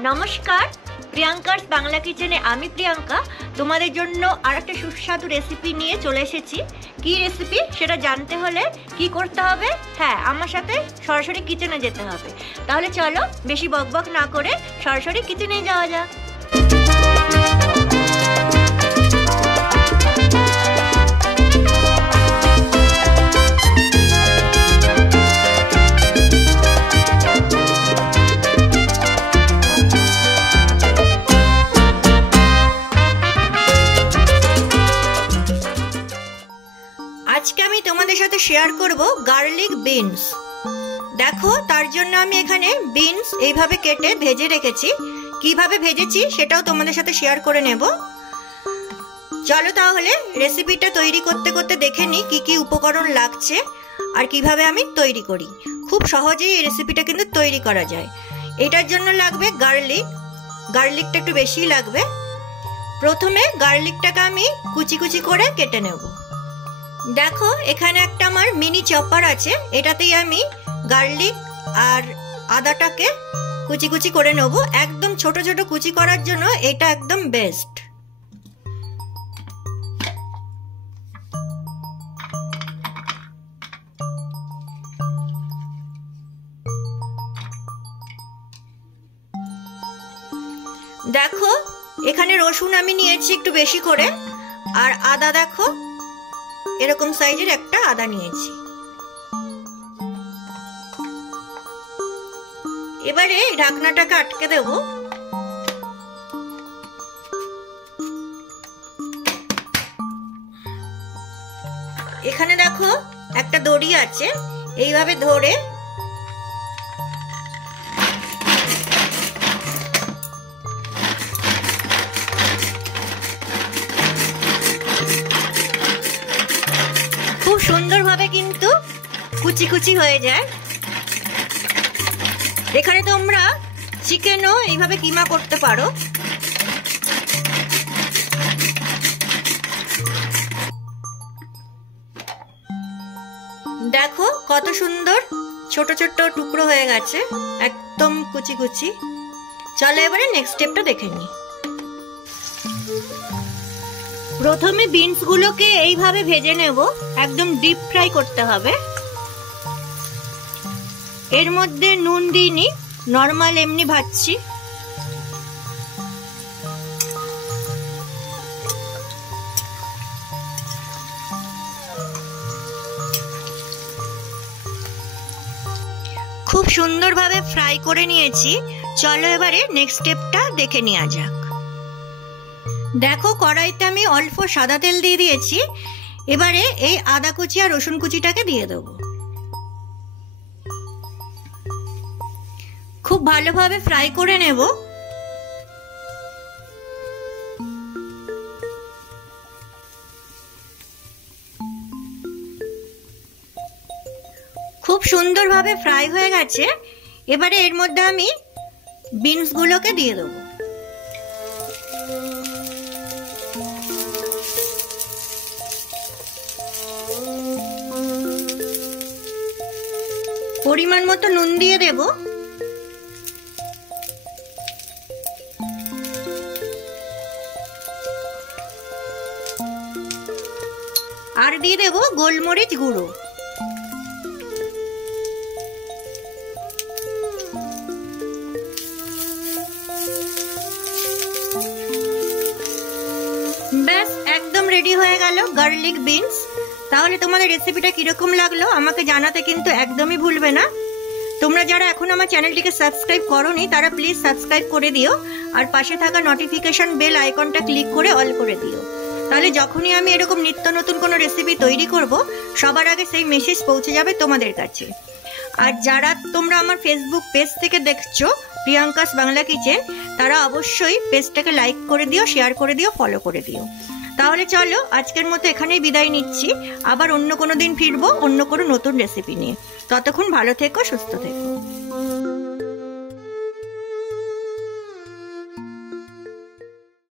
নমস্কার, প্রিয়াঙ্কার বাংলা কিচেনে আমি প্রিয়াঙ্কা তোমাদের জন্য আরেকটা সুস্বাদু রেসিপি নিয়ে চলে এসেছি। কি রেসিপি সেটা জানতে হলে কি করতে হবে? হ্যাঁ, আমার সাথে সরাসরি কিচেনে যেতে হবে। তাহলে চলো বেশি বকবক না করে সরাসরি কিচেনে যাওয়া যাক। আজকে আমি তোমাদের সাথে শেয়ার করব গার্লিক বিনস। দেখো, তার জন্য আমি এখানে বিনস এইভাবে কেটে ভেজে রেখেছি। কিভাবে ভেজেছি সেটাও তোমাদের সাথে শেয়ার করে নেব। চলো তাহলে রেসিপিটা তৈরি করতে করতে দেখে নিই কি কি উপকরণ লাগছে আর কিভাবে আমি তৈরি করি। খুব সহজেই এই রেসিপিটা কিন্তু তৈরি করা যায়। এটার জন্য লাগবে গার্লিকটা একটু বেশি লাগবে। প্রথমে গার্লিকটাকে আমি কুচি কুচি করে কেটে নেব। দেখো, এখানে একটা আমার মিনি চপার আছে, এটাতেই আমি গার্লিক আর আদাটাকে কুচি কুচি করে নেব। একদম ছোট ছোট কুচি করার জন্য এটা একদম বেস্ট। দেখো, এখানে রসুন আমি নিয়েছি একটু বেশি করে, আর আদা দেখো এরকম সাইজের একটা আদা নিয়েছি। এবারে ঢাকনাটাকে আটকে দেব। এখানে দেখো একটা দড়ি আছে, এইভাবে ধরে খুব সুন্দরভাবে কিন্তু কুচি কুচি হয়ে যায়। এখানে তোমরা চিকেনও এইভাবে কিমা করতে পারো। দেখো কত সুন্দর ছোট ছোট টুকরো হয়ে গেছে, একদম কুচি কুচি। চলো এবারে নেক্সট স্টেপটা দেখে নিই। প্রথমে বিনস গুলোকে এইভাবে ভেজে নেব, একদম ডিপ ফ্রাই করতে হবে। এর মধ্যে নুন দিইনি, নরমাল এমনি ভাজছি। খুব সুন্দরভাবে ফ্রাই করে নিয়েছি। চলো এবারে নেক্সট স্টেপটা দেখে নেওয়া যাক। দেখো, কড়াইতে আমি অল্প সাদা তেল দিয়ে দিয়েছি। এবারে এই আদা কুচি আর রসুন কুচিটাকে দিয়ে দেব। খুব ভালোভাবে ফ্রাই করে নেব। খুব সুন্দরভাবে ফ্রাই হয়ে গেছে। এবারে এর মধ্যে আমি বিনস গুলোকে দিয়ে দেবো। পরিমাণ মতো নুন দিয়ে দেব। আর দিয়ে দেব গোলমরিচ গুঁড়ো। ব্যাস, একদম রেডি হয়ে গেল গার্লিক বিনস। তাহলে তোমাদের রেসিপিটা কিরকম লাগলো আমাকে জানাতে কিন্তু একদমই ভুলবে না। তোমরা যারা এখন আমার চ্যানেলটিকে সাবস্ক্রাইব করোনি তারা প্লিজ সাবস্ক্রাইব করে দিও, আর পাশে থাকা নোটিফিকেশন বেল আইকনটা ক্লিক করে অল করে দিও। তাহলে যখনই আমি এরকম নিত্য নতুন কোনো রেসিপি তৈরি করব সবার আগে সেই মেসেজ পৌঁছে যাবে তোমাদের কাছে। আর যারা তোমরা আমার ফেসবুক পেজ থেকে দেখছো প্রিয়াঙ্কাস বাংলা কিচেন, তারা অবশ্যই পেজটাকে লাইক করে দিও, শেয়ার করে দিও, ফলো করে দিও। তাহলে চলো আজকের মতো এখানেই বিদায় নিচ্ছি। আবার অন্য কোনো দিন ফিরবো অন্য কোনো নতুন রেসিপি নিয়ে। ততক্ষণ ভালো থেকো, সুস্থ থেকো।